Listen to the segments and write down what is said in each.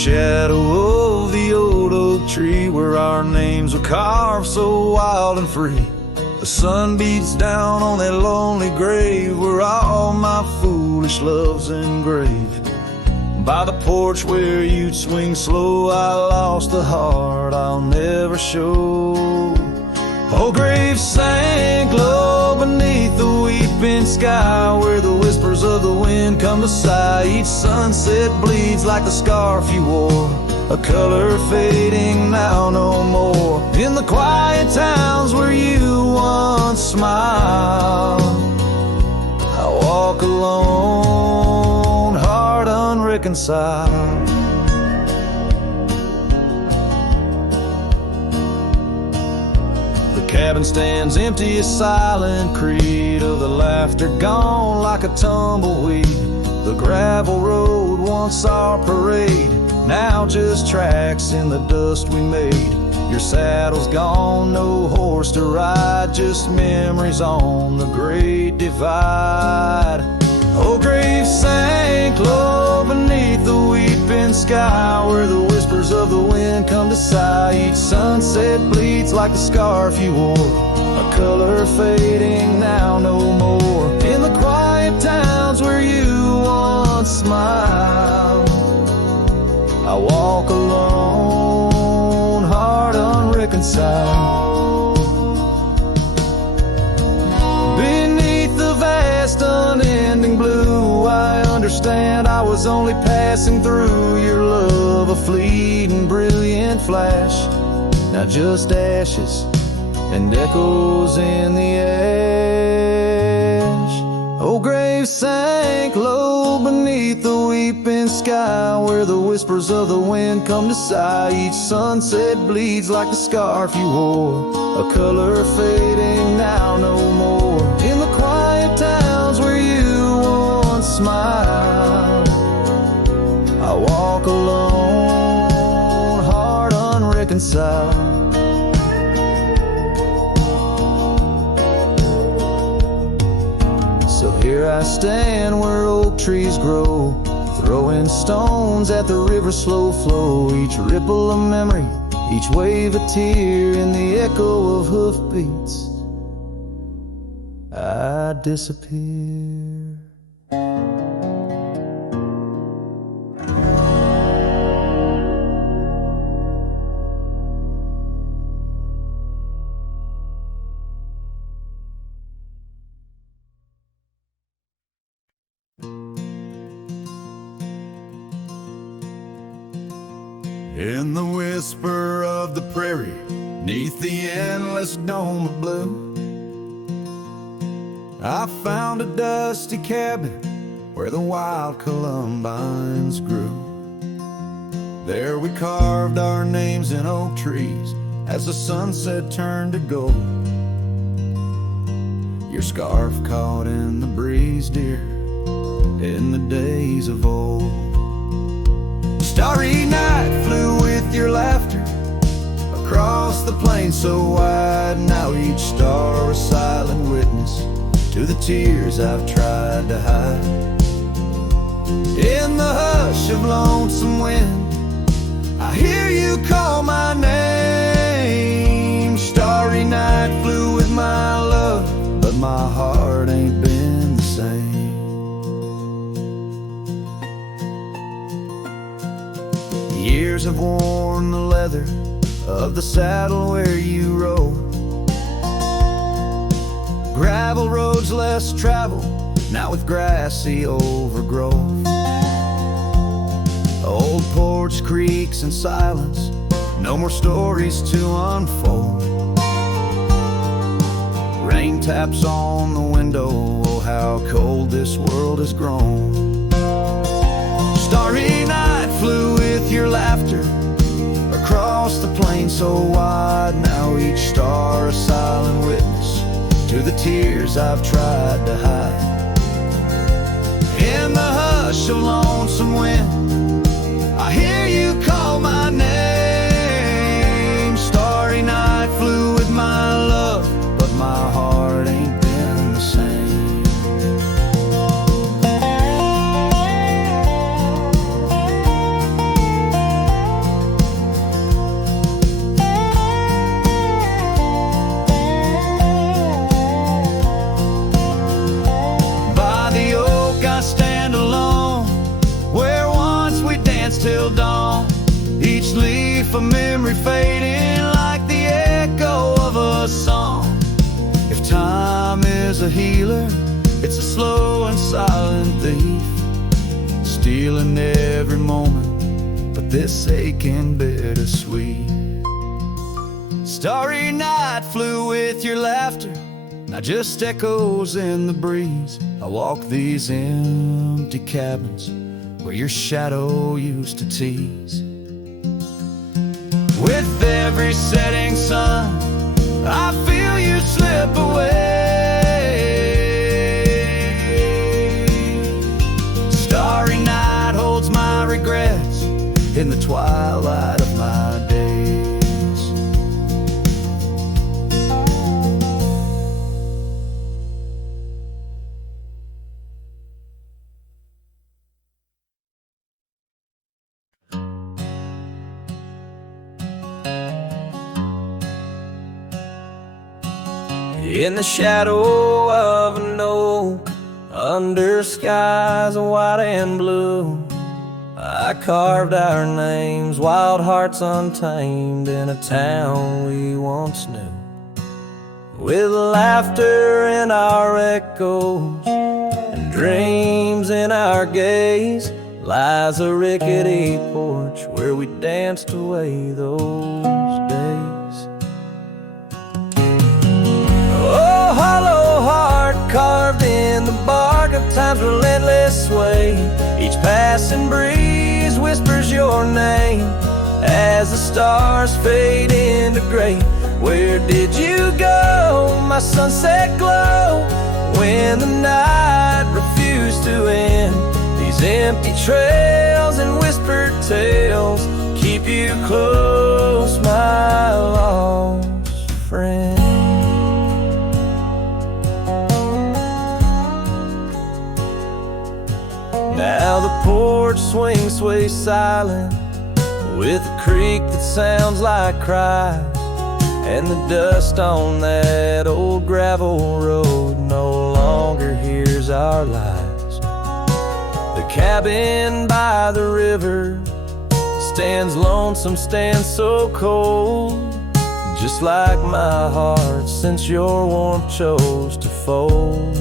shadow of the old oak tree where our names were carved so wild and free. The sun beats down on that lonely grave where all my foolish love's engraved. By the porch where you'd swing slow, I lost the heart I'll never show. Oh, grave sank low beneath the weeping sky where the whispers of the wind come to sigh. Each sunset bleeds like the scarf you wore, a color fading now no more. In the quiet towns where you once smiled, I walk alone, heart unreconciled. The cabin stands empty, a silent creed of the laughter gone like a tumbleweed. The gravel road, once our parade, now just tracks in the dust we made. Your saddle's gone, no horse to ride, just memories on the great divide. Oh, grave sank low beneath the weeping sky where the whispers of the wind come to sigh. Each sunset bleeds like the scarf you wore, a color fading now no more. In the quiet towns where you once smiled, I walk alone, heart unreconciled. Beneath the vast unending blue, I understand I was only passing through. Your love a fleeting brilliant flash, now just ashes and echoes in the ash. Oh, grave sank low beneath the weeping sky where the whispers of the wind come to sigh. Each sunset bleeds like the scarf you wore, a color fading now no more. In the quiet towns where you once smiled, I walk alone, heart unreconciled. So here I stand where oak trees grow, throwing stones at the river's slow flow. Each ripple a memory, each wave a tear, in the echo of hoofbeats I disappear. In the whisper of the prairie, neath the endless dome of blue, I found a dusty cabin where the wild columbines grew. There we carved our names in oak trees as the sunset turned to gold. Your scarf caught in the breeze, dear, in the days of old. Starry night flew with your laughter across the plain so wide. Now each star a silent witness to the tears I've tried to hide. In the hush of lonesome wind, I hear you call my name. Starry night flew with my love, but my heart ain't been the same. Years have worn the leather of the saddle where you rode. Gravel roads less traveled, now with grassy overgrowth. Old porch creaks in silence, no more stories to unfold. Rain taps on the window, oh how cold this world has grown. Starry night flew with your laughter across the plain so wide. Now each star a silent witness to the tears I've tried to hide. In the hush of lonesome wind, I hear you call my name. Starry night flew with my love, but my heart ain't been the same. grief, a memory fading like the echo of a song. If time is a healer, it's a slow and silent thief, stealing every moment, but this aching bittersweet. Starry night flew with your laughter, not just echoes in the breeze. I walk these empty cabins where your shadow used to tease. With every setting sun, I feel you slip away. Starry night holds my regrets in the twilight of my days. In the shadow of an oak, under skies of white and blue, I carved our names, wild hearts untamed, in a town we once knew. With laughter in our echoes and dreams in our gaze, lies a rickety porch where we danced away those days. Oh, hollow heart carved in the bark of time's relentless sway, each passing breeze whispers your name as the stars fade into gray. Where did you go, my sunset glow, when the night refused to end? These empty trails and whispered tales keep you close, my lost friend. Now the porch swings, sways silent, with a creak that sounds like cries, and the dust on that old gravel road no longer hears our lies. The cabin by the river stands lonesome, stands so cold, just like my heart since your warmth chose to fold.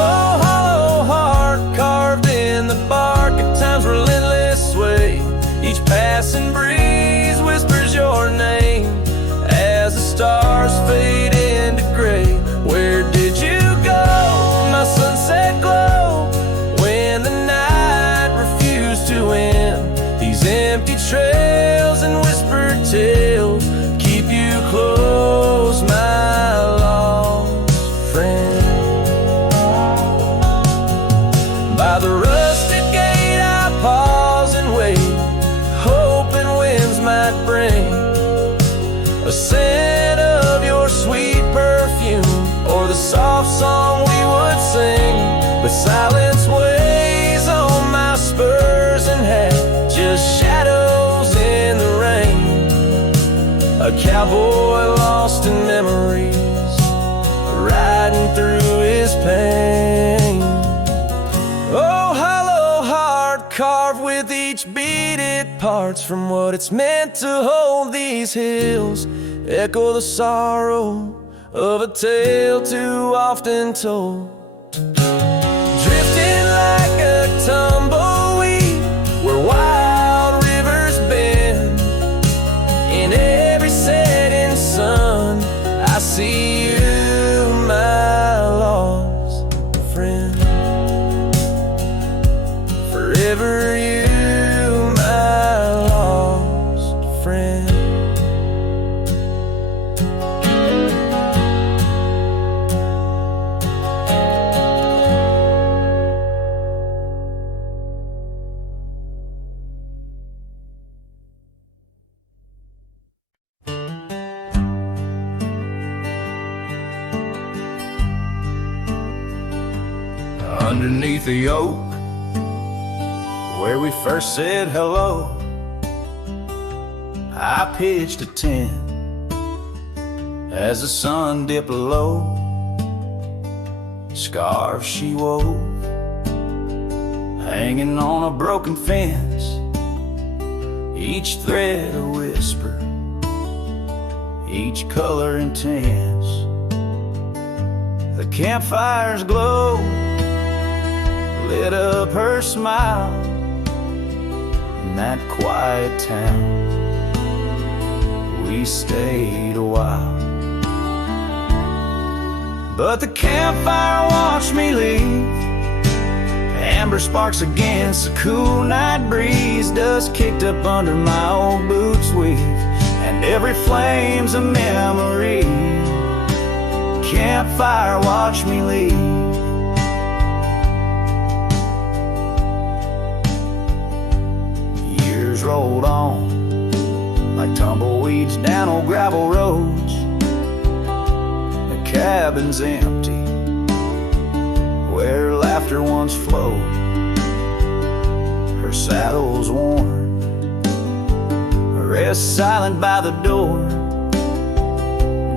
Oh, hollow heart carved in the bark of time's relentless sway, each passing breeze whispers your name as the stars fade into gray. Where did you go, my sunset glow, when the night refused to end? These empty trails and whispered tales keep you close, my lost friend. By the rusted gate I pause and wait, hoping winds might bring a scent of your sweet perfume, or the soft song we would sing. But silence weighs on my spurs and hat, just shadows in the rain. A cowboy lost in memories, riding through his pain. Oh, hollow heart carved with each beaded parts from what it's meant to hold. These hills echo the sorrow of a tale too often told, drifting like a tumbleweed where wild rivers bend. In every setting sun I see you, my lost friend. Forever you, my lost friend. Underneath the oak where we first said hello, I pitched a tent as the sun dipped low. Scarves she wove hanging on a broken fence, each thread a whisper, each color intense. The campfire's glow lit up her smile in that quiet town. We stayed a while, but the campfire watched me leave. Amber sparks against the cool night breeze, dust kicked up under my old boots weave, and every flame's a memory. Campfire watched me leave. Years rolled on like tumbleweeds down old gravel roads. The cabin's empty where laughter once flowed. Her saddle's worn, rests silent by the door.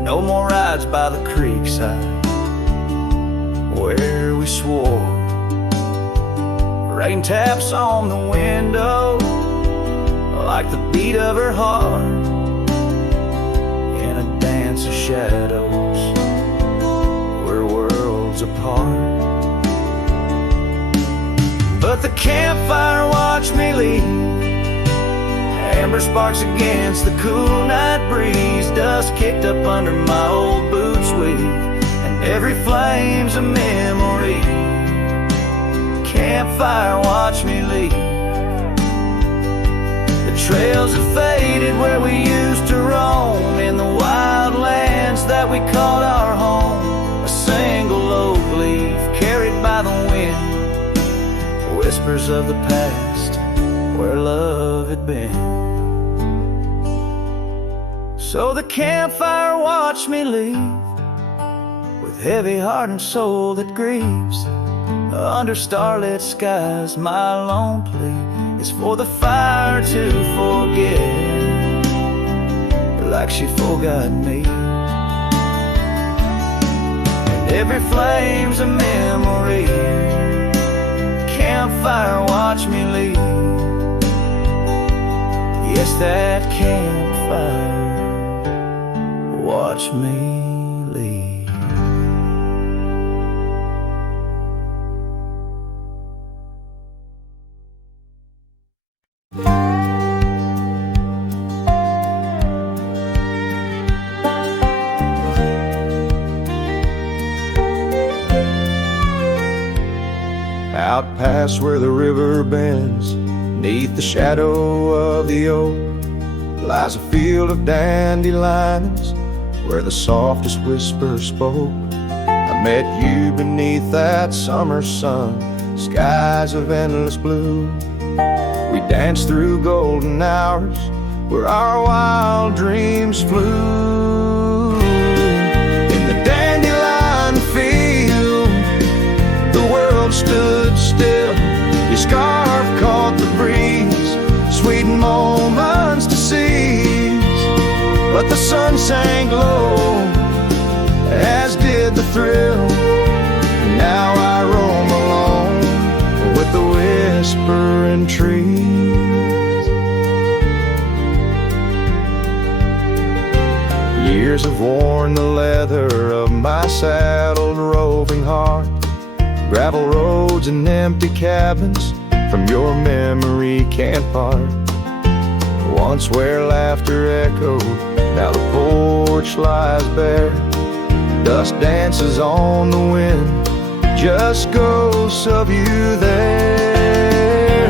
No more rides by the creekside where we swore. Rain taps on the window like the beat of her heart in a dance of shadows, we're worlds apart. But the campfire watched me leave. Amber sparks against the cool night breeze, dust kicked up under my old boots weave, and every flame's a memory. Campfire watched me leave. The trails have faded where we used to roam, in the wild lands that we called our home. A single oak leaf carried by the wind, whispers of the past where love had been. So the campfire watched me leave, with heavy heart and soul that grieves. Under starlit skies my lone plea is for the fire to forget, like she forgot me. And every flame's a memory. Campfire watch me leave. Yes, that campfire watch me leave. Out past where the river bends, neath the shadow of the oak, lies a field of dandelions where the softest whisper spoke. I met you beneath that summer sun, skies of endless blue. We danced through golden hours where our wild dreams flew. In the dandelion field, the world stood still. Your scarf caught the breeze, sweet moments to seize. But the sun sank low, as did the thrill. Now I roam alone with the whispering trees. Years have worn the leather of my saddled roving heart. Gravel roads and empty cabins from your memory can't part. Once where laughter echoed, now the porch lies bare. Dust dances on the wind, just ghosts of you there.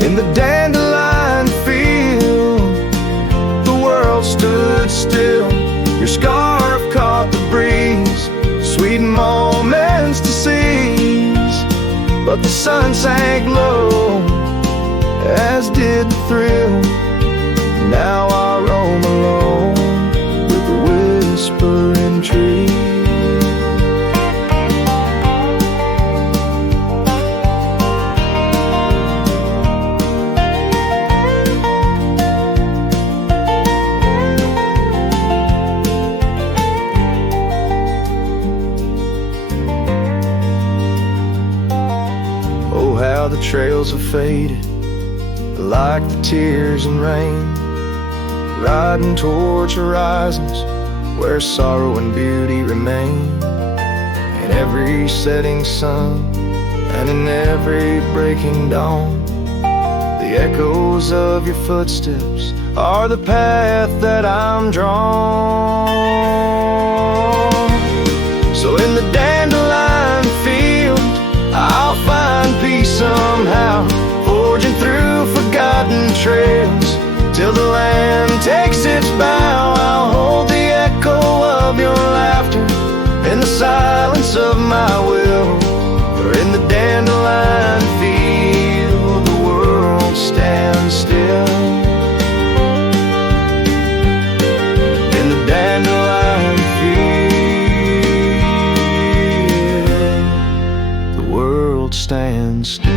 In the dandelion field, the world stood still. Your scarf caught the breeze, sweet moments to seize. But the sun sank low, as did the thrill. Now I roam alone with the whispering trees. trails have faded like the tears and rain, riding towards horizons where sorrow and beauty remain. In every setting sun and in every breaking dawn, the echoes of your footsteps are the path that I'm drawn. So in the dandelion field, I'll find peace somehow, forging through forgotten trails till the land takes its bow. I'll hold the echo of your laughter in the silence of my will, for in the dandelion field the world stands still. In the dandelion field the world stands still.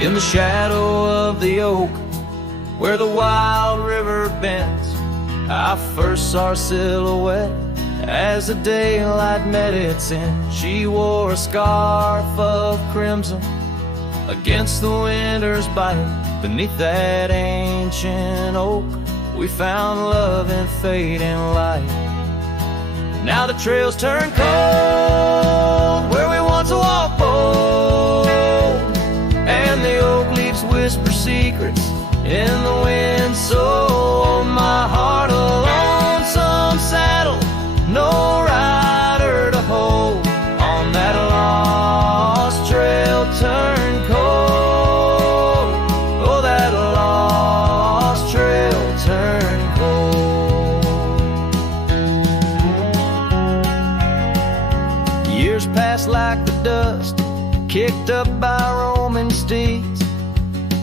In the shadow of the oak, where the wild river bends, I first saw her silhouette as the daylight met its end. She wore a scarf of crimson against the winter's bite. Beneath that ancient oak, we found love in fading light. Now the trails turn cold where we once walked bold, and the oak leaves whisper secrets in the wind. So my heart a lonesome saddle, no rider to hold on that lost trail turned cold. Oh, that lost trail turned cold. Years passed like the dust kicked up by roaming steeds.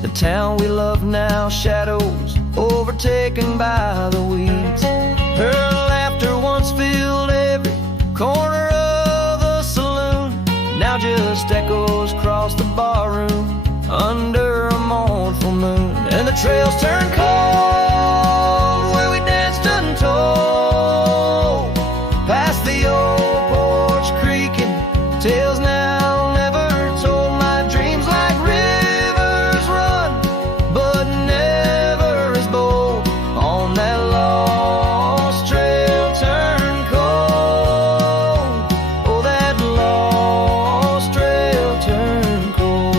The town we love now shadows overtaken by the weeds. Her laughter once filled every corner of the saloon, now just echoes across the barroom under a mournful moon. And the trails turn cold where we danced untold, past the old porch creaking, tales now never told. My dreams like rivers run, but never as bold on that lost trail turned cold. Oh, that lost trail turned cold.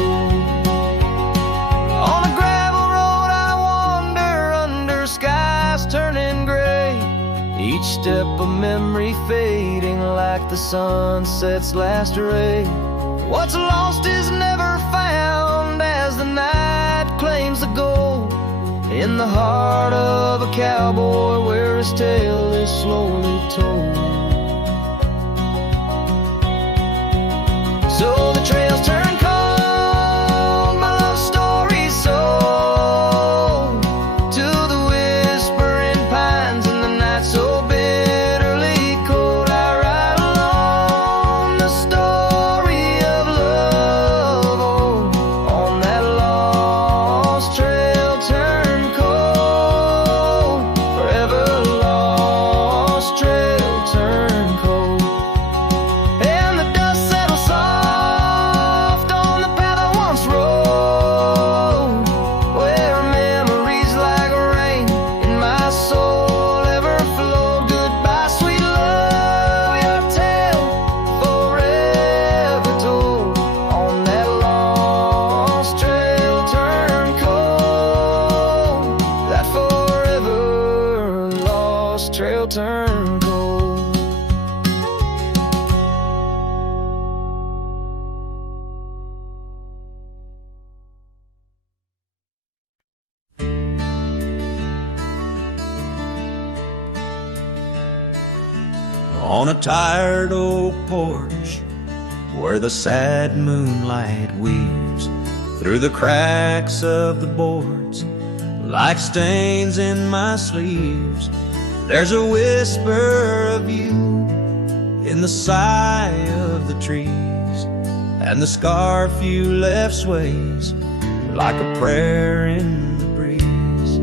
On a gravel road I wander under skies turning gray, each step a memory fading like the sunset's last ray. What's lost is never found as the night claims the gold in the heart of a cowboy where his tale is slowly told. So the trails turn cold, my love story's sold to the whispering pines in the night so bitterly cold. I ride along the story of love, oh, on that lost trail turned cold, forever lost trail turned cold. And the dust settles soft on the path I once rode, where memories like rain in my soul ever flowed. Goodbye, sweet love, your tale forever told on that lost trail turned cold, that forever lost trail turned cold. On a tired oak porch where the sad moonlight weaves through the cracks of the boards like stains in my sleeves. There's a whisper of you in the sigh of the trees, and the scarf you left sways like a prayer in the breeze.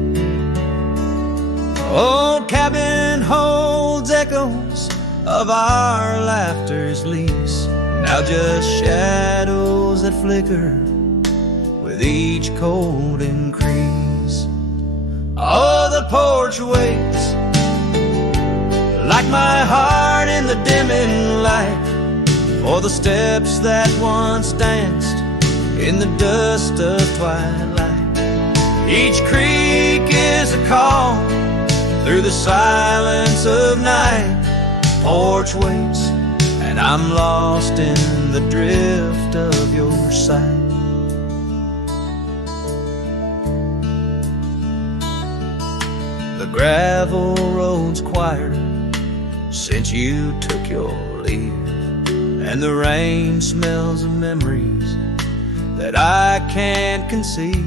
Old cabin holds echoes of our laughter's lease, now just shadows that flicker with each cold increase. Oh, the porch waits like my heart in the dimming light for the steps that once danced in the dust of twilight. Each creak is a call through the silence of night. Porch waits, and I'm lost in the drift of your sight. The gravel road's quieter since you took your leave, and the rain smells of memories that I can't conceive.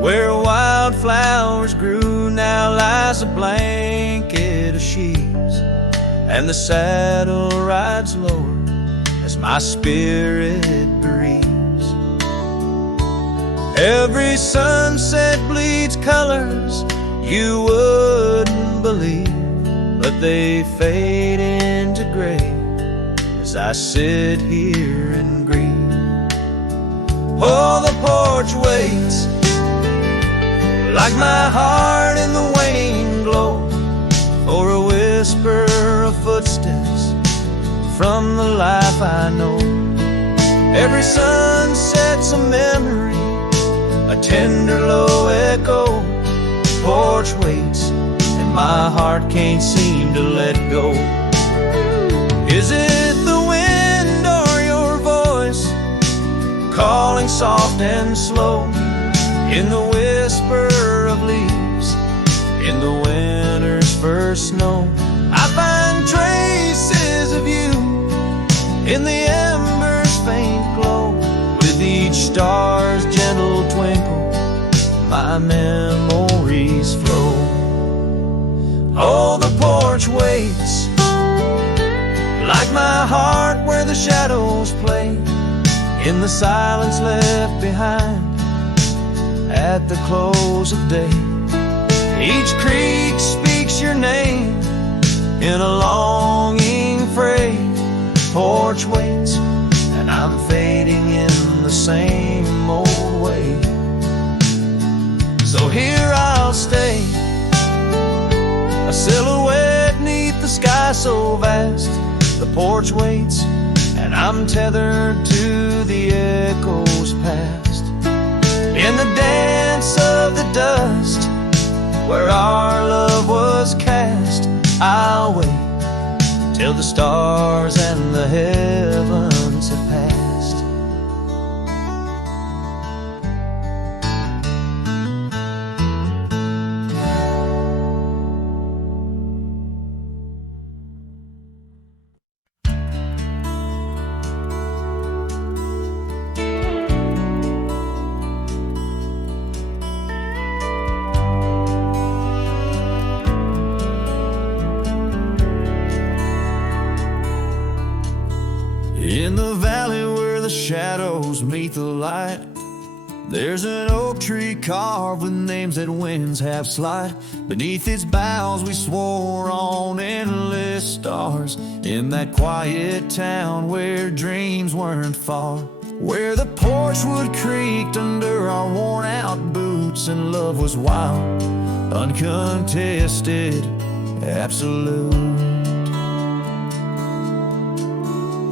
Where wildflowers grew now lies a blanket of sheaves, and the saddle rides lower as my spirit grieves. Every sunset bleeds colors you wouldn't believe, but they fade into gray as I sit here and grieve. Oh, the porch waits like my heart in the waning glow for a whisper of footsteps from the life I know. Every sunset's a memory, a tender low echo. Porch waits, and my heart can't seem to let go. Is it the wind or your voice calling soft and slow in the whisper of leaves in the winter's first snow? I find traces of you in the embers' faint glow. With each star's gentle twinkle, my memories flow. Oh, the porch waits like my heart where the shadows play in the silence left behind at the close of day. Each creek speaks your name in a longing fray. Porch waits, and I'm fading in the same old way. So here I'll stay, a silhouette neath the sky so vast. The porch waits, and I'm tethered to the echoes past. In the dance of the dust where our love was cast, I'll wait till the stars and the heavens have passed. In the valley where the shadows meet the light, there's an oak tree carved with names that winds have slide. Beneath its boughs we swore on endless stars, in that quiet town where dreams weren't far, where the porch wood creaked under our worn out boots, and love was wild, uncontested, absolute.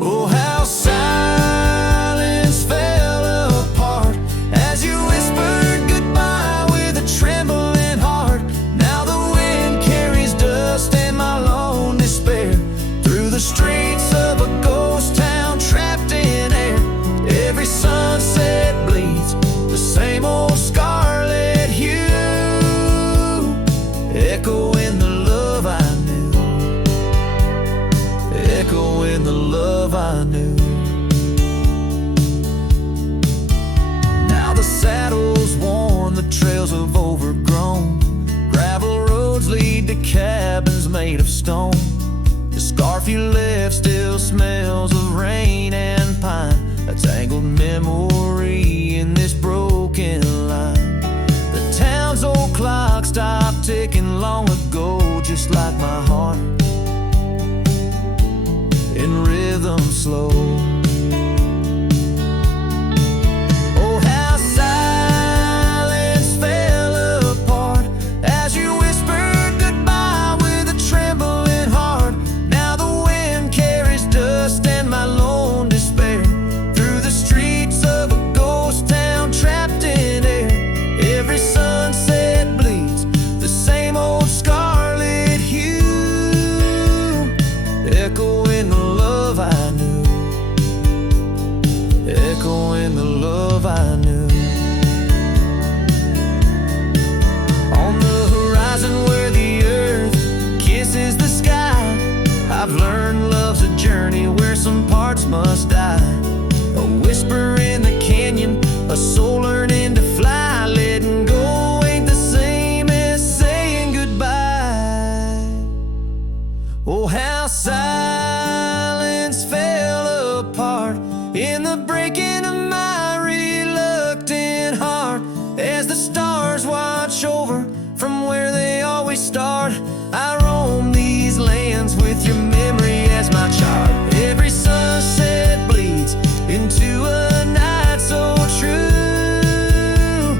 Oh, how silence fell apart as you whispered goodbye with a trembling heart. Now the wind carries dust and my lone despair through the streets of a ghost town trapped in air. Every sunset bleeds the same old scarlet hue, echoing the love I knew. cabin's made of stone. The scarf you left still smells of rain and pine, a tangled memory in this broken line. The town's old clock stopped ticking long ago, just like my heart, in rhythm slow. Oh, how silence fell apart as you whispered goodbye with a trembling heart. Now the wind carries dust and my lone despair through the streets of a ghost town trapped in air. Every sunset bleeds the same old scarlet hue, echoing the love I knew, echoing the love I knew. On the horizon where the earth kisses the sky, I've learned love's a journey where some parts must die. A whisper in the canyon, a soul learning to fly. Letting go ain't the same as saying goodbye. Oh, how silence fell apart in the breaking of my reluctant heart as the stars watch over from where they always start. I roam these lands with your memory as my chart. Every sunset bleeds into a night so true,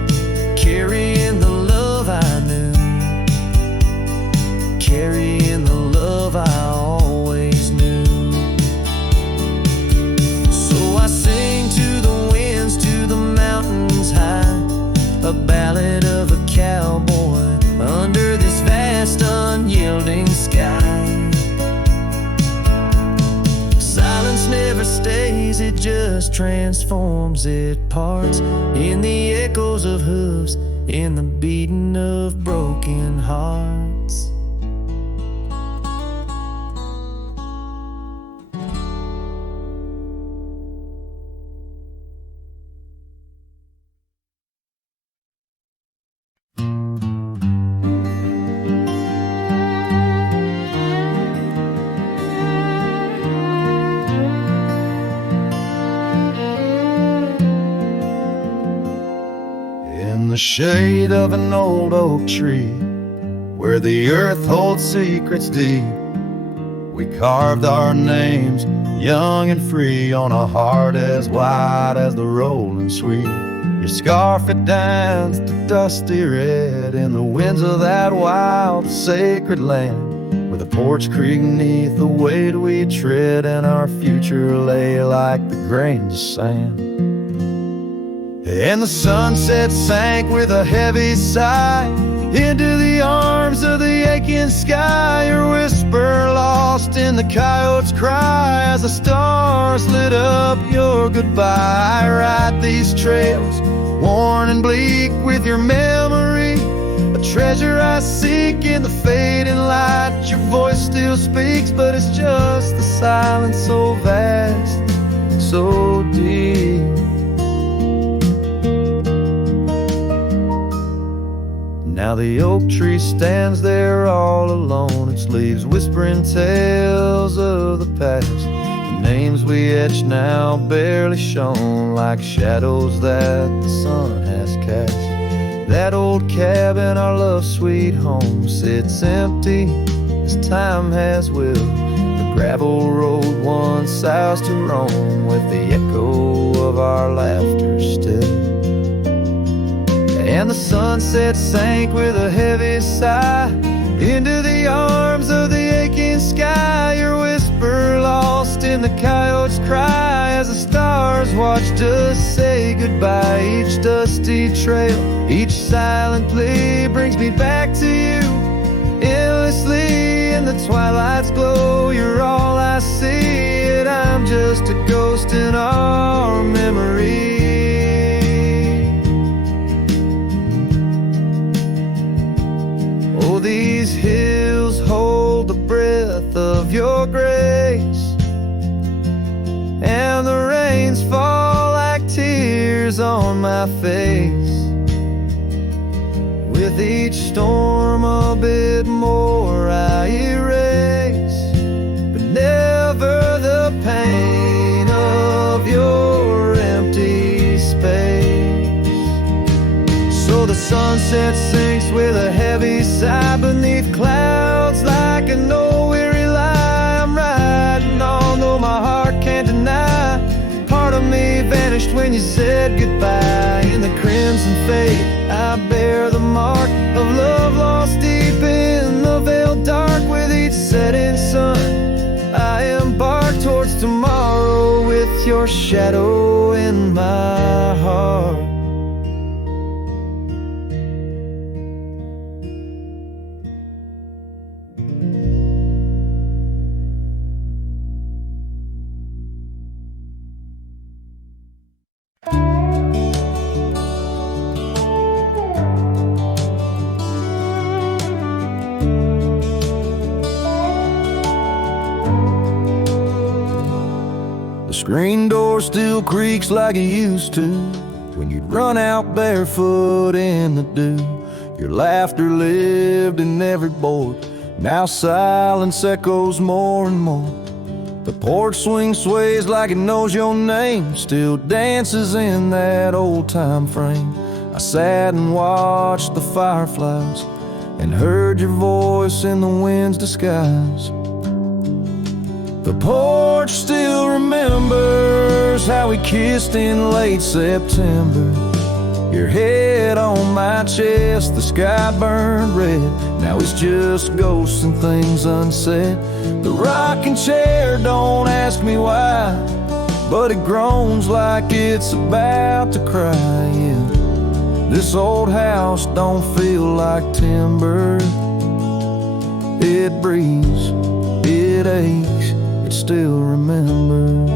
carrying the love I knew, carrying the love I always knew. So I sing to the winds, to the mountains high, a ballad of a cowboy under this vast unyielding sky. Silence never stays, it just transforms, it parts in the echoes of hooves, in the beating of broken hearts. In the shade of an old oak tree, where the earth holds secrets deep, we carved our names, young and free, on a heart as wide as the rolling sweet. Your scarf, it danced a dusty red in the winds of that wild, sacred land, with a Porch Creek neath the weight we tread, and our future lay like the grains of sand. And the sunset sank with a heavy sigh into the arms of the aching sky. Your whisper lost in the coyote's cry as the stars lit up your goodbye. I ride these trails, worn and bleak, with your memory, a treasure I seek in the fading light. Your voice still speaks, but it's just the silence so vast, so deep. Now the oak tree stands there all alone, its leaves whispering tales of the past. The names we etched now barely shown, like shadows that the sun has cast. That old cabin, our love sweet home, sits empty as time has willed. The gravel road once ours to roam, with the echo of our laughter still. And the sunset sank with a heavy sigh into the arms of the aching sky. Your whisper lost in the coyote's cry as the stars watched us say goodbye. Each dusty trail, each silent plea brings me back to you endlessly. In the twilight's glow, you're all I see, and I'm just a ghost in our memory. These hills hold the breath of your grace, and the rains fall like tears on my face. With each storm a bit more I vanished when you said goodbye. In the crimson fade, I bear the mark of love lost deep in the veil dark. With each setting sun, I embark towards tomorrow with your shadow in my heart. Screen door still creaks like it used to when you'd run out barefoot in the dew. Your laughter lived in every board. Now silence echoes more and more. The porch swing sways like it knows your name, still dances in that old-time frame. I sat and watched the fireflies and heard your voice in the wind's disguise. The porch still remembers how we kissed in late September. Your head on my chest, the sky burned red. Now it's just ghosts and things unsaid. The rocking chair, don't ask me why, but it groans like it's about to cry. Yeah. This old house don't feel like timber. It breathes, it aches, it still remembers.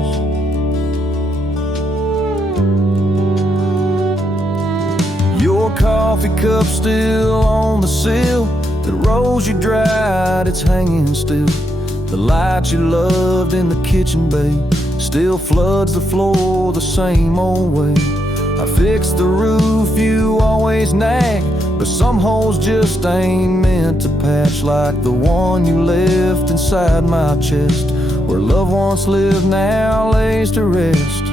Your coffee cup still on the sill. The rose you dried, it's hanging still. The light you loved in the kitchen bay still floods the floor the same old way. I fixed the roof, you always nag, but some holes just ain't meant to patch, like the one you left inside my chest, where love once lived now lays to rest.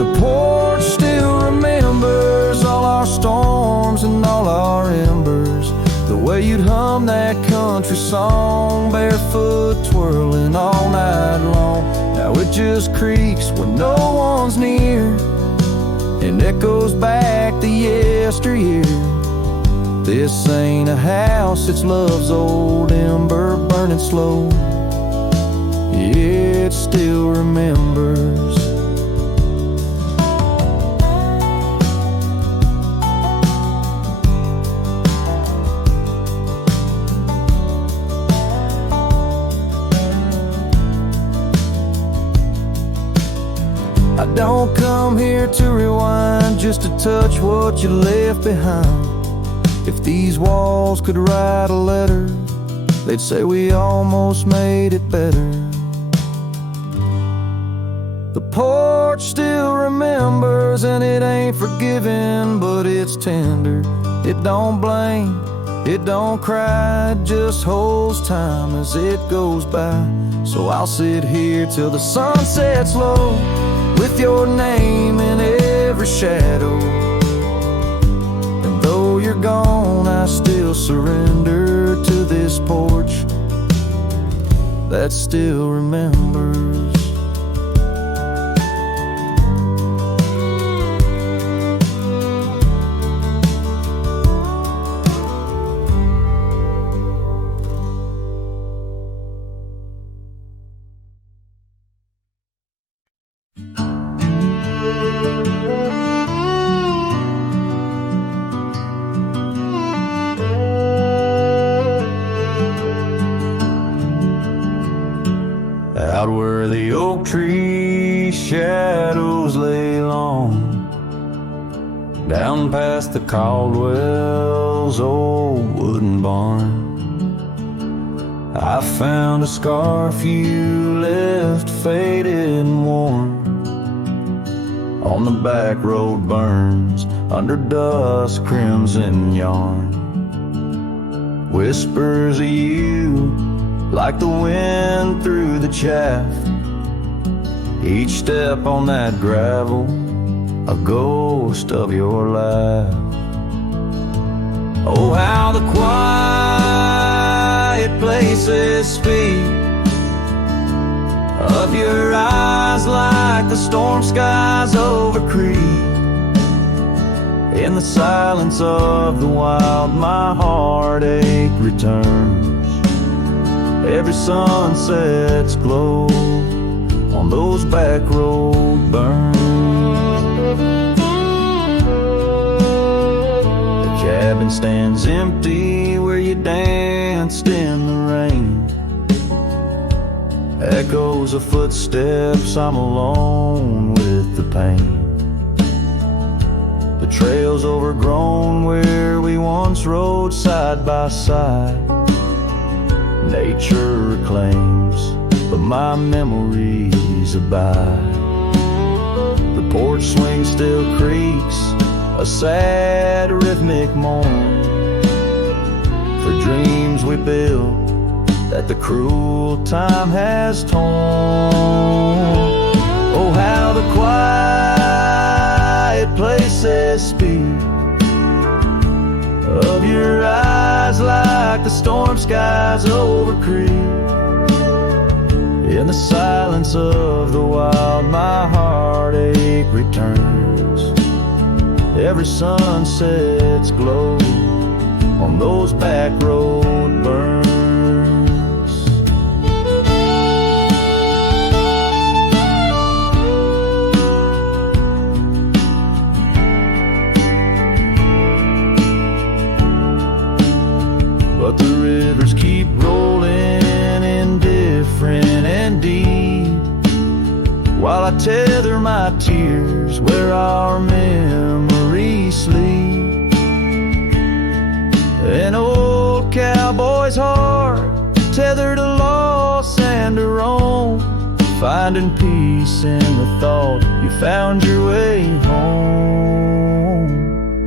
The porch still remembers all our storms and all our embers, the way you'd hum that country song, barefoot twirling all night long. Now it just creaks when no one's near and echoes back to yesteryear. This ain't a house, it's love's old ember burning slow. It still remembers. I don't come here to rewind, just to touch what you left behind. If these walls could write a letter, they'd say we almost made it better. The porch still remembers, and it ain't forgiving, but it's tender. It don't blame, it don't cry, it just holds time as it goes by. So I'll sit here till the sun sets low, with your name in every shadow. And though you're gone, I still surrender to this porch that still remembers. Out where the oak tree shadows lay long, down past the Caldwell's old wooden barn, I found a scarf you left faded and worn. On the back road burns under dust crimson yarn. Whispers of you like the wind through the chaff. Each step on that gravel, a ghost of your laugh. Oh, how the quiet places speak of your eyes like like the storm skies over Crete. In the silence of the wild, my heartache returns. Every sunset's glow on those back road burns. The cabin stands empty where you danced in the rain. Echoes of footsteps, I'm alone with the pain. The trail's overgrown where we once rode side by side. Nature reclaims, but my memories abide. The porch swing still creaks, a sad rhythmic moan, for dreams we built that the cruel time has torn. Oh, how the quiet places speak of your eyes like the storm skies over Crete. In the silence of the wild, my heartache returns. Every sunset's glow on those back road burns. But the rivers keep rolling, indifferent and deep, while I tether my tears where our memories sleep. An old cowboy's heart tethered to loss and to roam, finding peace in the thought you found your way home.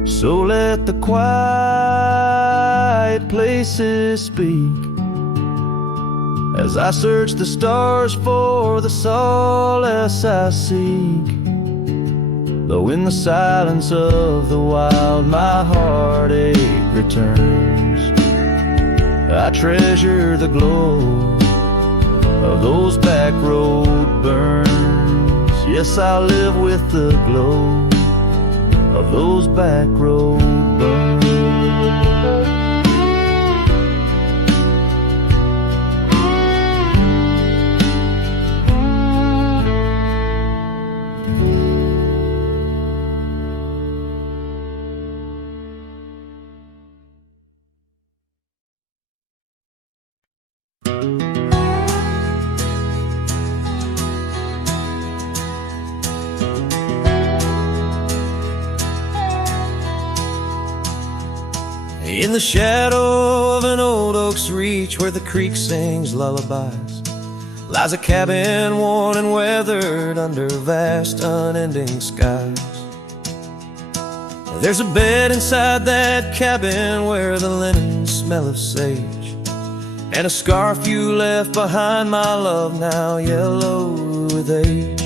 So let the quiet places speak as I search the stars for the solace I seek. Though in the silence of the wild, my heartache returns, I treasure the glow of those back road burns. Yes, I live with the glow of those back road burns. In the shadow of an old oak's reach, where the creek sings lullabies, lies a cabin worn and weathered under vast unending skies. There's a bed inside that cabin where the linens smell of sage, and a scarf you left behind, my love, now yellow with age.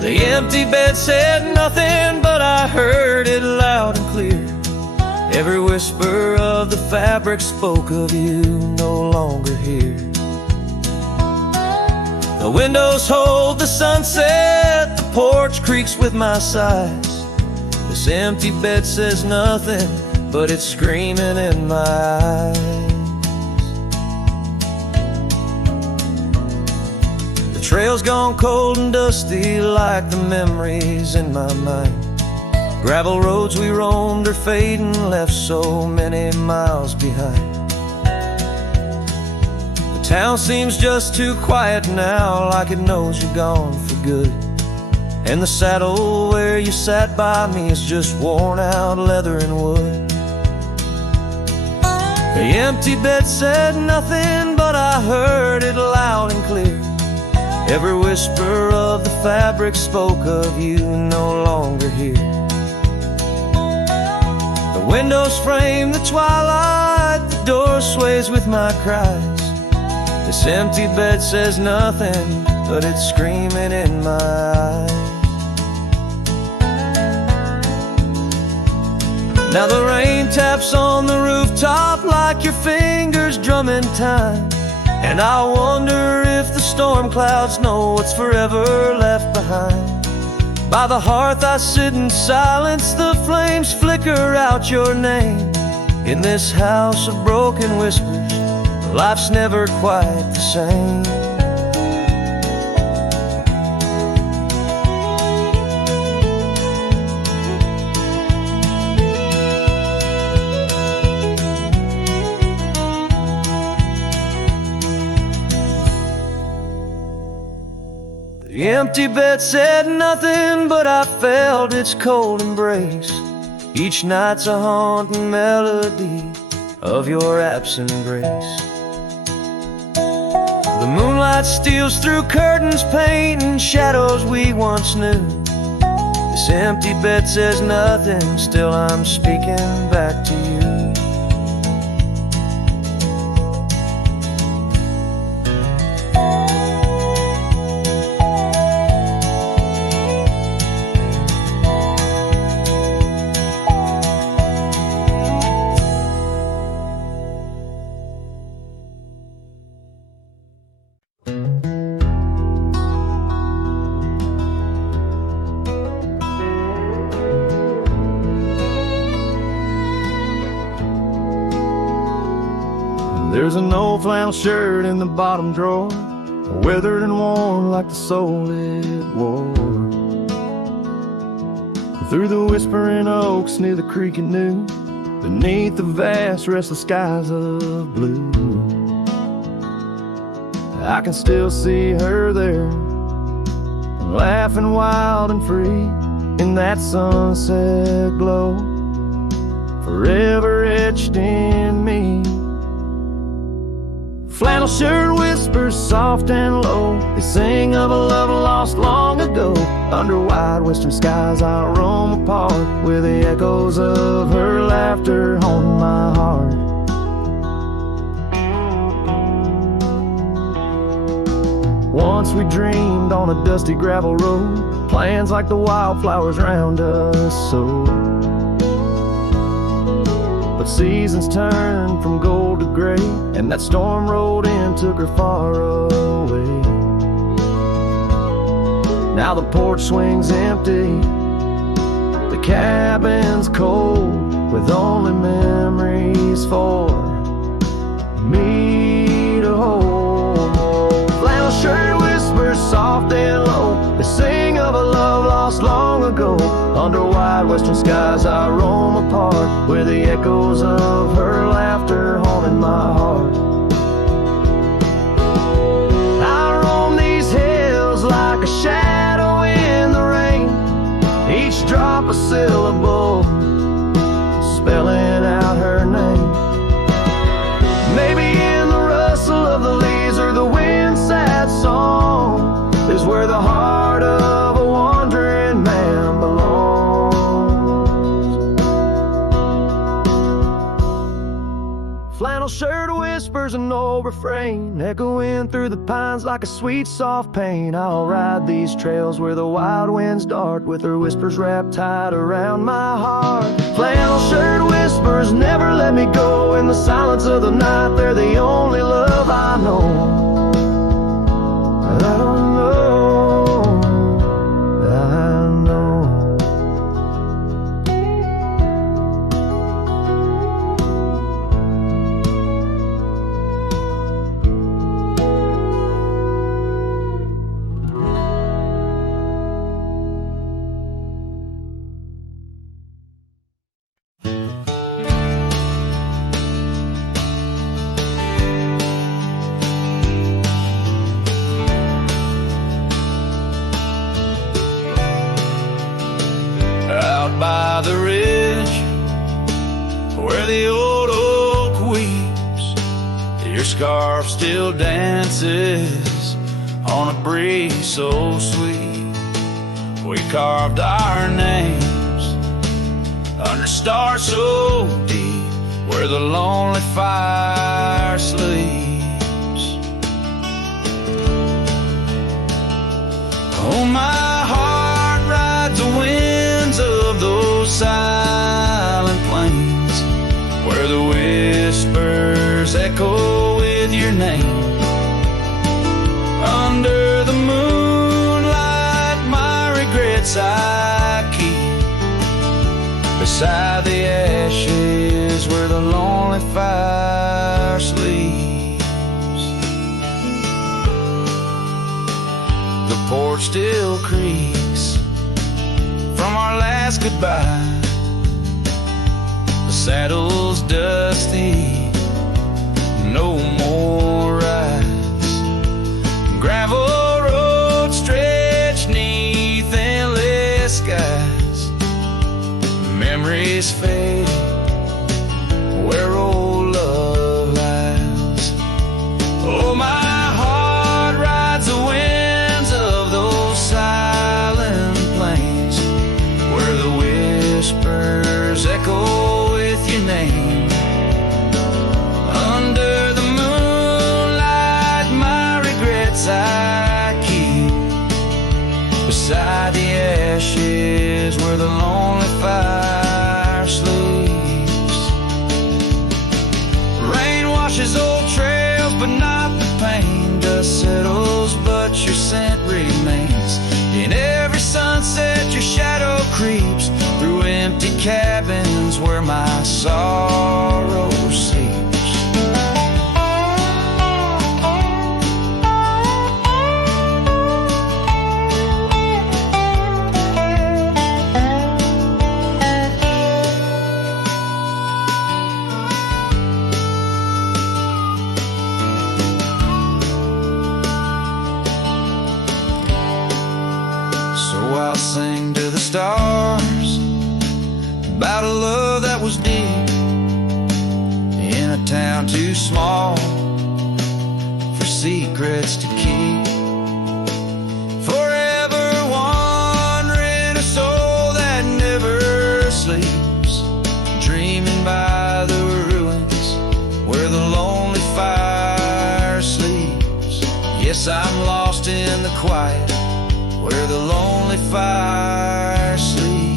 The empty bed said nothing, but I heard it loud and clear. Every whisper of the fabric spoke of you no longer here. The windows hold the sunset, the porch creaks with my sighs. This empty bed says nothing, but it's screaming in my eyes. The trail's gone cold and dusty like the memories in my mind. Gravel roads we roamed are fading, left so many miles behind. The town seems just too quiet now, like it knows you're gone for good. And the saddle where you sat by me is just worn out leather and wood. The empty bed said nothing, but I heard it loud and clear. Every whisper of the fabric spoke of you no longer here. The windows frame the twilight, the door sways with my cries. This empty bed says nothing, but it's screaming in my eyes. Now the rain taps on the rooftop like your fingers drumming time. And I wonder if the storm clouds know what's forever left behind. By the hearth I sit in silence, the flames flicker out your name. In this house of broken whispers, life's never quite the same. The empty bed said nothing, but I felt its cold embrace. Each night's a haunting melody of your absent grace. The moonlight steals through curtains, painting shadows we once knew. This empty bed says nothing, still I'm speaking back to you. There's an old flannel shirt in the bottom drawer, weathered and worn like the soul it wore. Through the whispering oaks near the creek it knew, beneath the vast restless skies of blue, I can still see her there, laughing wild and free in that sunset glow, forever etched in me. Flannel shirt whispers soft and low, they sing of a love lost long ago. Under wide western skies I roam apart, with the echoes of her laughter haunting my heart. Once we dreamed on a dusty gravel road, plans like the wildflowers round us so. But seasons turned from gold to gray, and that storm rolled in, took her far away. Now the porch swings empty, the cabin's cold, with only memories for me to hold. Flannel shirt whispers soft and low, they sing of a love lost long ago. Under wide western skies I roam apart, where the echoes of her laughter haunted my heart. I roam these hills like a shadow in the rain, each drop a syllable, spelling out her name. Maybe in the rustle of the leaves or the wind's sad song is where the heart of a wandering man belongs. Flannel shirt whispers an old refrain, echoing through the pines like a sweet soft pain. I'll ride these trails where the wild winds dart, with her whispers wrapped tight around my heart. Flannel shirt whispers never let me go, in the silence of the night they're the only love I know. I don't know, I know. By the ridge where the old oak weeps, your scarf still dances on a breeze so sweet. We carved our names under stars so deep, where the lonely fire sleeps. Oh, my heart rides the winds of those silent plains, where the whispers echo with your name. beside the ashes where the lonely fire sleeps. The porch still creaks from our last goodbye. The saddle's dusty, no more rides. Gravel road stretch neath endless skies. Memories fade where old love lies. Oh, my heart rides the winds of those silent plains where the whispers echo with your name. Under the moonlight, my regrets I keep beside the ashes where the lonely fire sleeps. Rain washes old trails, but not the pain. Dust settles, but your scent remains. In every sunset, your shadow creeps through empty cabins where my sorrow seeps. I'll sing to the stars about a love that was deep in a town too small for secrets to keep. Forever wandering, a soul that never sleeps, dreaming by the ruins where the lonely fire sleeps. Yes, I'm lost in the quiet where the lonely fire sleeps.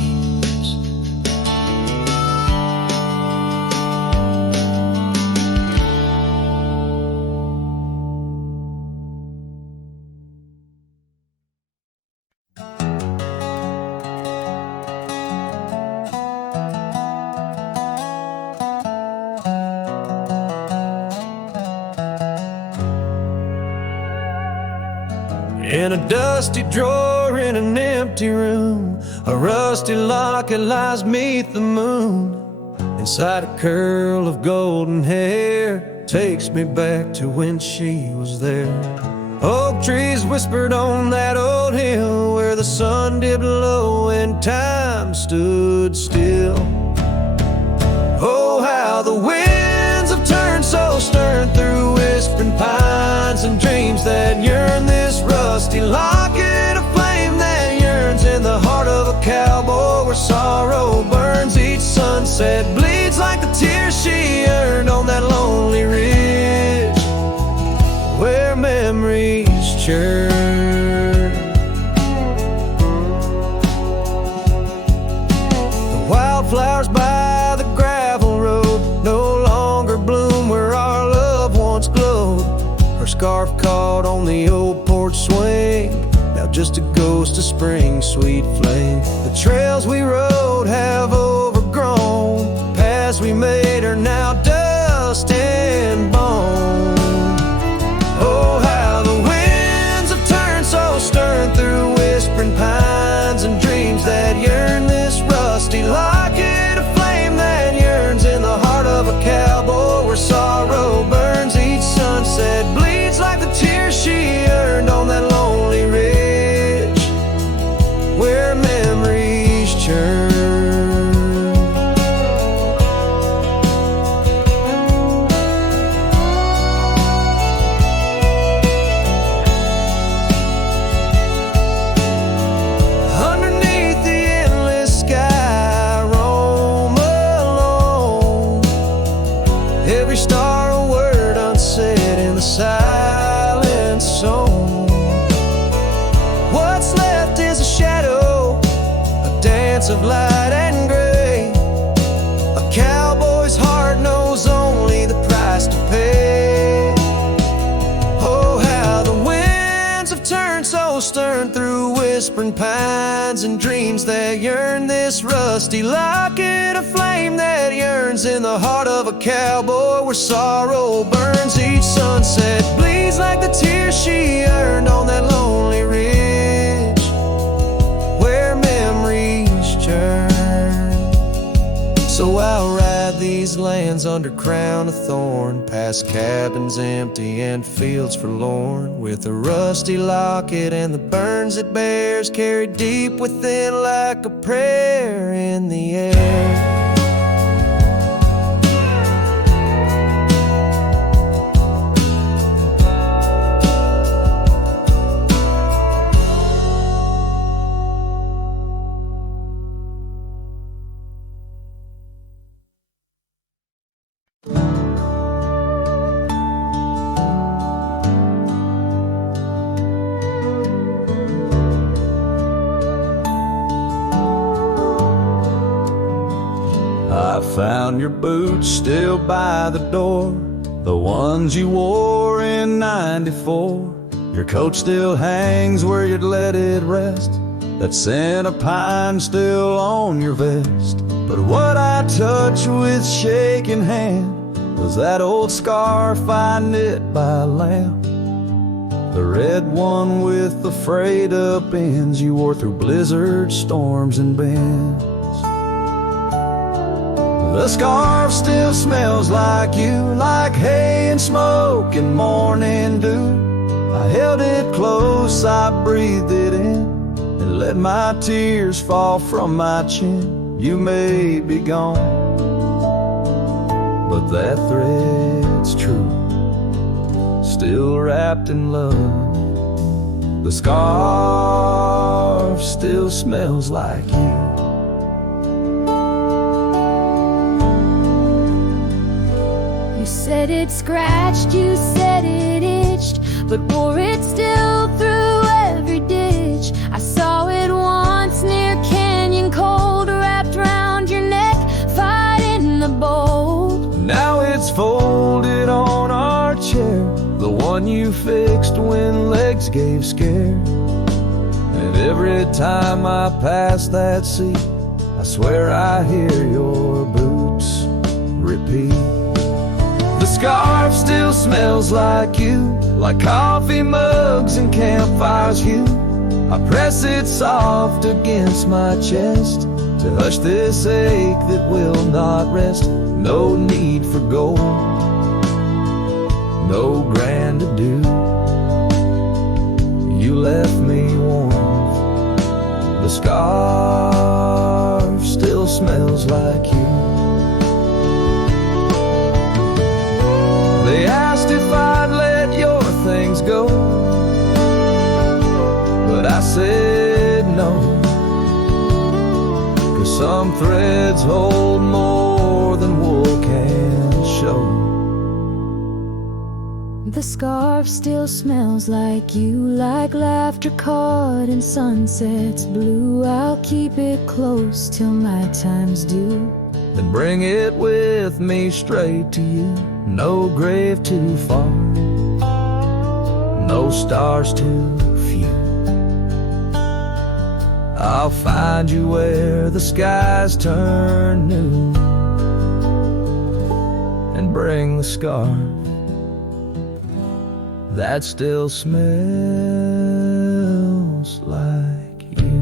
In a dusty drawer in an empty room, a rusty locket lies beneath the moon. Inside a curl of golden hair takes me back to when she was there. Oak trees whispered on that old hill where the sun dipped low and time stood still. Oh, how the winds have turned so stern through whispering pines and dreams that yearn. This rusty locket, a flame that yearns in the heart of a cowboy where sorrow burns. Each sunset bleeds like the tears she earned on that lonely ridge where memories churn. The wildflowers by the gravel road no longer bloom where our love once glowed. Her scarf caught on the old porch swing, now just a ghost of spring's sweet flame. The trails we rode have overgrown, the paths we made are now dust and bone. Oh, how the winds have turned so stern through whispering pines and dreams that yearn. This rusty locket, a flame that yearns in the heart of a cowboy where sorrow burns. Each sunset bleeds like the tears she earned on that lonely ridge where memories churn. Underneath the endless sky, roam alone. Every star a word unsaid in the silent song. What's left is a shadow, a dance of light and gray. A cowboy's heart knows only the price to pay. Oh, how the winds have turned so stern through whispering whispering pines and dreams that yearn. This rusty locket, a flame that yearns in the heart of a cowboy, where sorrow burns. Each sunset bleeds like the tears she earned on that lonely ridge, where memories churn. So I'll ride these lands under crown of thorn, past cabins empty and fields forlorn, with a rusty locket and the burns it bears, carried deep within like a prayer in the air. I found your boots still by the door, the ones you wore in '94. Your coat still hangs where you'd let it rest, that scent of pine still on your vest. But what I touched with shaking hand was that old scarf I knit by lamp, the red one with the frayed up ends you wore through blizzards, storms, and bends. The scarf still smells like you, like hay and smoke and morning dew. I held it close, I breathed it in, and let my tears fall from my chin. You may be gone, but that thread's true, still wrapped in love. The scarf still smells like you. You said it scratched, you said it itched, but bore it still through every ditch. I saw it once near Canyon Cold, wrapped round your neck, fighting the bolt. Now it's folded on our chair, the one you fixed when legs gave scare. And every time I pass that seat, I swear I hear your boots repeat. The scarf still smells like you, like coffee mugs and campfires hue. I press it soft against my chest to hush this ache that will not rest. No need for gold, no grand ado. You left me warm. The scarf still smells like you. They asked if I'd let your things go, but I said no, 'cause some threads hold more than wool can show. The scarf still smells like you, like laughter caught in sunsets blue. I'll keep it close till my time's due, Then bring it with me straight to you. No grave too far, no stars too few. I'll find you where the skies turn new, and bring the scarf that still smells like you.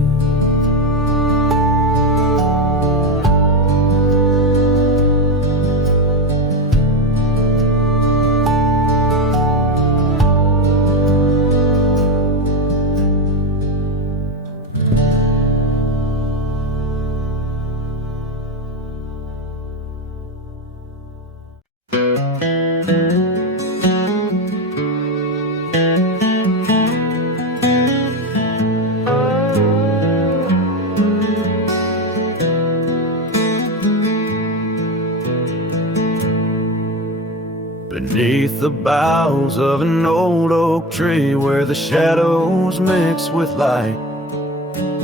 Beneath the boughs of an old oak tree, where the shadows mix with light,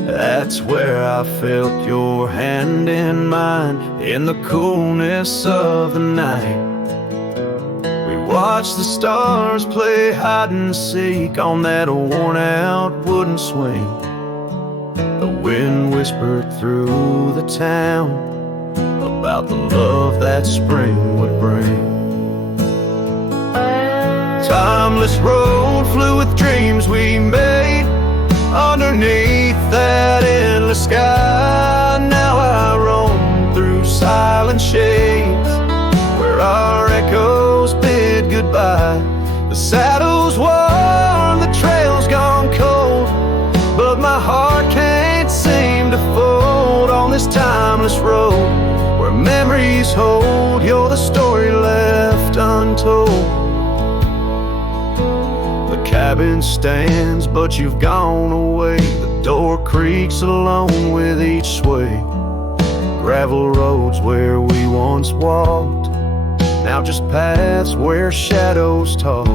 that's where I felt your hand in mine in the coolness of the night. We watched the stars play hide and seek on that worn out wooden swing, wind whispered through the town about the love that spring would bring. Timeless road flew with dreams we made underneath that endless sky. Now I roam through silent shades where our echoes bid goodbye. The saddle's worn, the trail's gone cold, but my heart can't seem to fold on this timeless road where memories hold. You're the story left untold. The cabin stands, but you've gone away. The door creaks alone with each sway. Gravel roads where we once walked, now just paths where shadows talk.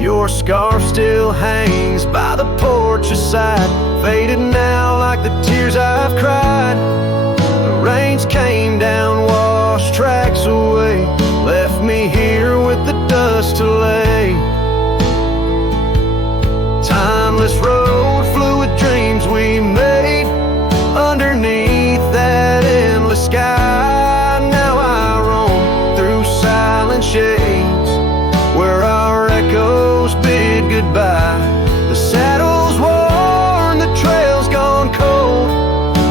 Your scarf still hangs by the porch aside, faded now like the tears I've cried. The rains came down, washed tracks away, left me here with the dust to lay. Timeless road flew with dreams we made underneath that endless sky. Now I roam through silent shades where our echoes bid goodbye. The saddle's worn, the trail's gone cold,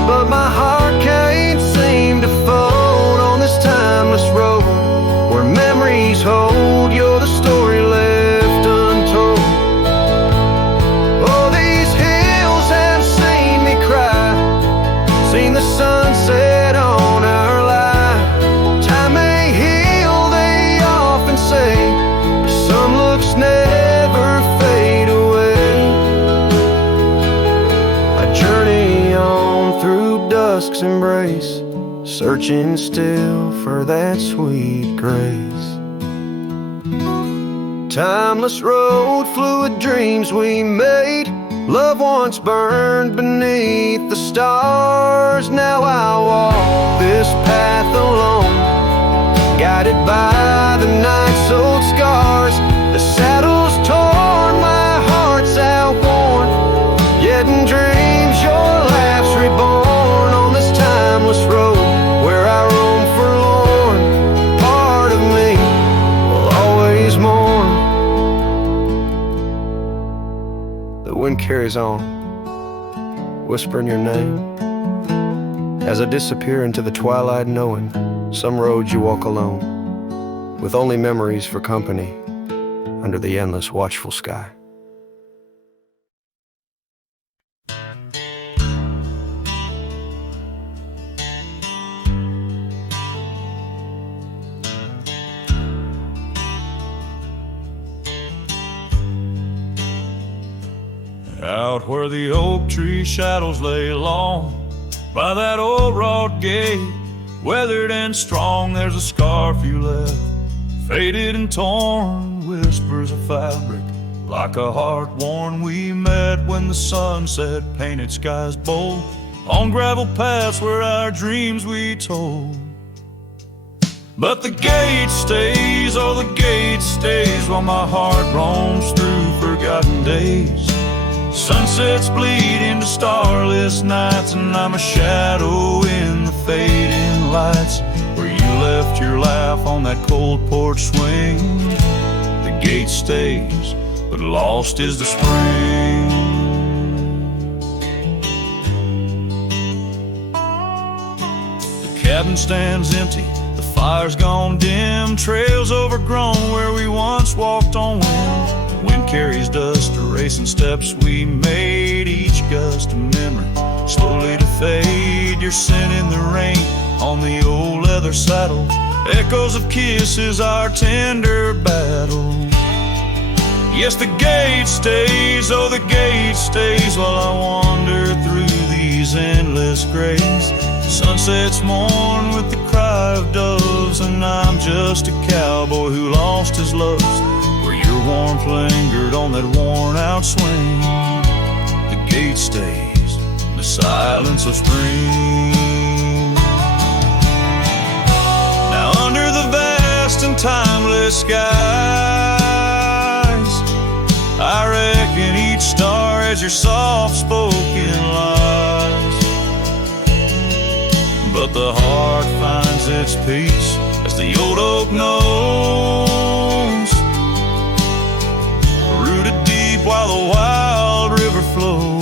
but my heart can't seem to fold on this timeless road where memories hold. You're the story left untold. Oh, these hills have seen me cry, seen the sunset on our line. Time may heal, they often say. Some looks never fade away. I journey on through dusk's embrace, searching still for that sweet grace. Timeless road flew with dreams we made. Love once burned beneath the stars. Now I walk this path alone, guided by the night's old scars. The saddle's torn, my heart's outworn, yet in dreams your laugh's reborn on this timeless road where I roam forlorn. Part of me will always mourn. The wind carries on, whispering your name as I disappear into the twilight, knowing some roads you walk alone, with only memories for company under the endless watchful sky. Out where the oak tree shadows lay long, by that old wrought gate, weathered and strong, there's a scarf you left, faded and torn, whispers of fabric, like a heart worn. We met when the sunset painted skies bold, on gravel paths where our dreams we told. But the gate stays, oh the gate stays, while my heart roams through forgotten days. Sunsets bleed into starless nights, and I'm a shadow in the fading lights, where you left your laugh on that cold porch swing. The gate stays, but lost is the spring. The cabin stands empty, the fire's gone dim, trails overgrown where we once walked on wind. Wind carries dust, erasing steps we made, each gust a memory, slowly to fade. Your scent in the rain on the old leather saddle, echoes of kisses, our tender battle. Yes, the gate stays, oh the gate stays, while I wander through these endless grays. Sunsets mourn with the cry of doves, and I'm just a cowboy who lost his loves, where your warmth lingered on that worn out swing. The gate stays, the silence of spring. Now under the vast and timeless skies, I reckon each star has your soft spoken lies. but the heart finds its peace, as the old oak knows. Rooted deep while the wild river flows.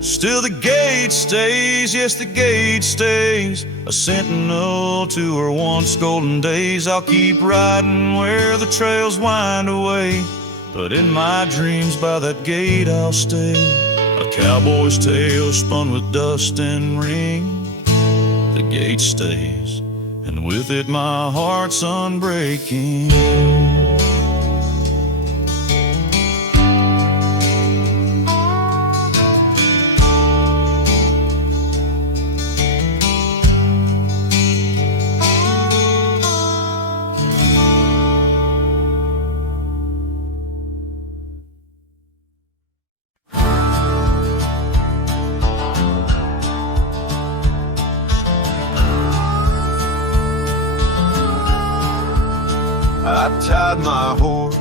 Still the gate stays, yes the gate stays, a sentinel to her once golden days. I'll keep riding where the trails wind away, but in my dreams by that gate I'll stay. A cowboy's tale spun with dust and ring. The gate stays, and with it my heart's unbreaking. I tied my horse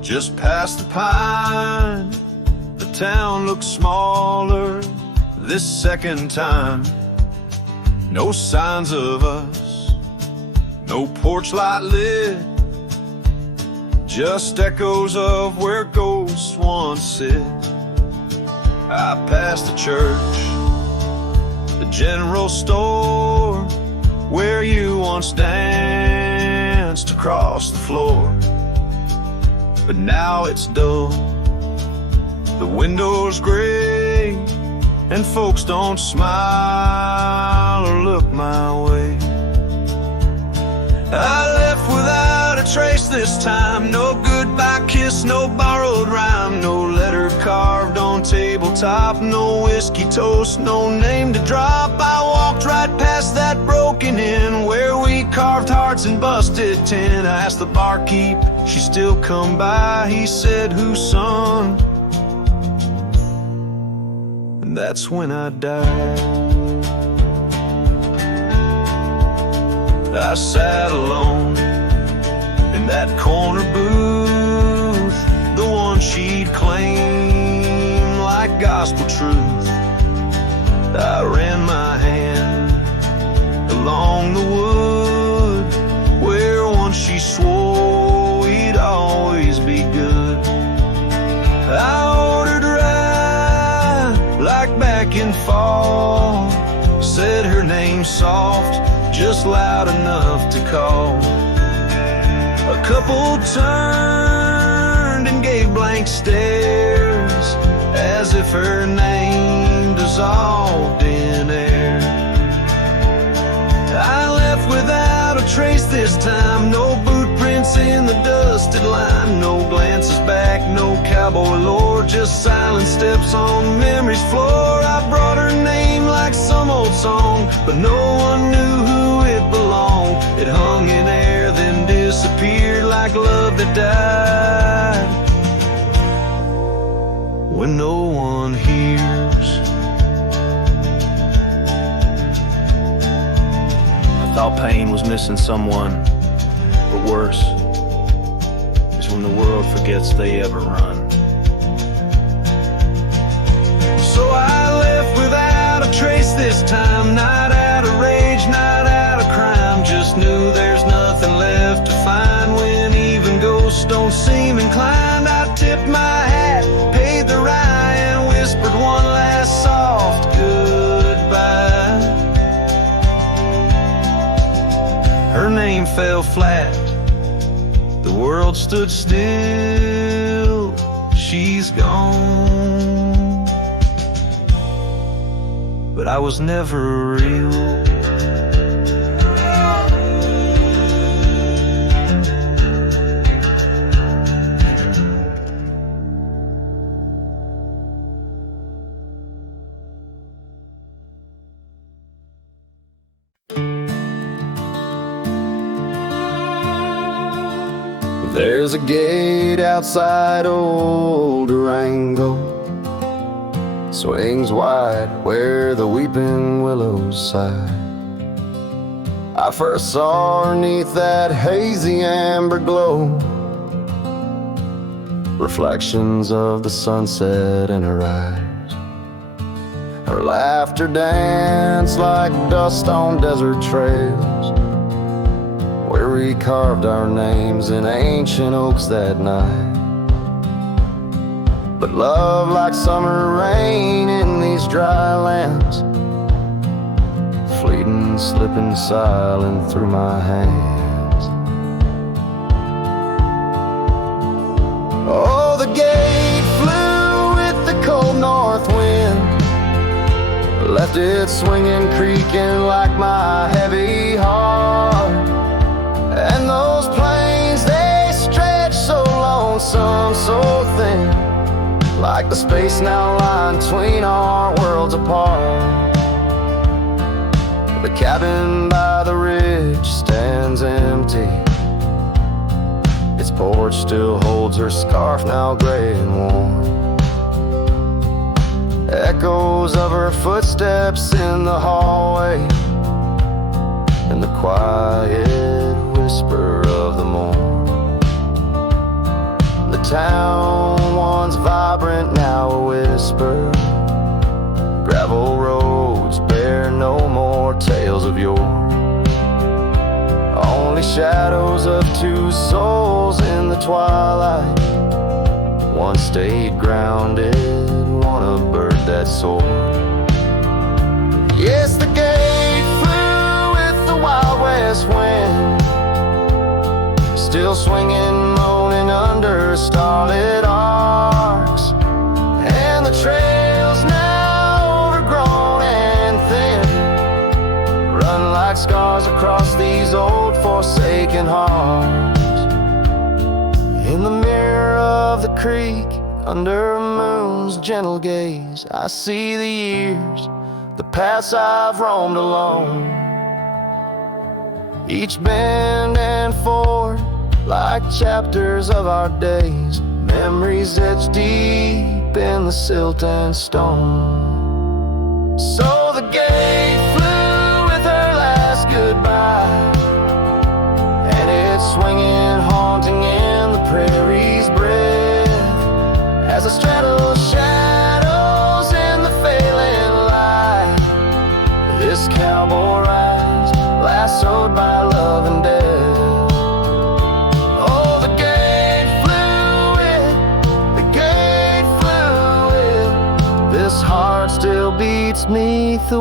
just past the pine. The town looks smaller this second time. No signs of us, no porch light lit, just echoes of where ghosts once sit. I passed the church, the general store, where you once danced across the floor. But now it's dull, the windows gray, and folks don't smile or look my way. I left without a trace this time, no goodbye kiss, no borrowed rhyme, no letter carved on tabletop, no whiskey toast, no name to drop. I walked right past that broken inn where we carved hearts and busted tin. I asked the barkeep, she still come by, he said, whose son? And that's when I died. I sat alone in that corner booth, the one she'd claim like gospel truth. I ran my hand along the wood where once she swore we'd always be good. I ordered rye like back in fall, said her name soft, just loud enough to call. A couple turned and gave blank stares, as if her name dissolved in air. I left without a trace this time, no boot prints in the dusted line, no glances back, no cowboy lore, just silent steps on memory's floor. I brought her name like some old song, but no one knew who it belonged. It hung in air, then disappeared like love that died when no one hears. I thought pain was missing someone, but worse is when the world forgets they ever run. So I left without a trace this time, not out of rage, not out of crime, just knew there's nothing left to find when even ghosts don't seem inclined. I tipped my hat, paid the rye, and whispered one last soft goodbye. Her name fell flat, the world stood still, she's gone, but I was never real. There's a gate outside old Durango, swings wide where the weeping willows sigh. I first saw her 'neath that hazy amber glow, reflections of the sunset in her eyes. Her laughter danced like dust on desert trails, where we carved our names in ancient oaks that night. But love, like summer rain in these dry lands, fleeting, slipping silent through my hands. Oh, the gate flew with the cold north wind, left it swinging, creaking like my heavy heart. And those plains, they stretch so lonesome, so thin, like the space now lying between our worlds apart. The cabin by the ridge stands empty. Its porch still holds her scarf, now gray and warm. Echoes of her footsteps in the hallway, and the quiet whisper of the morn. The town, once vibrant, now a whisper. Gravel roads bear no more tales of yore, only shadows of two souls in the twilight. One stayed grounded, one a bird that soared. Yes, the gate flew with the Wild West wind, still swinging, moaning under starlit arcs. And the trails, now overgrown and thin, run like scars across these old forsaken hearts. In the mirror of the creek, under a moon's gentle gaze, I see the years, the paths I've roamed alone, each bend and ford like chapters of our days, memories etched deep in the silt and stone. So the gate flew with her last goodbye, and it's swinging, haunting in the prairie's breath, as I straddle shadows in the failing light. This cowboy rides, lassoed by love and death. Oh, the gate flew with, this heart still beats 'neath the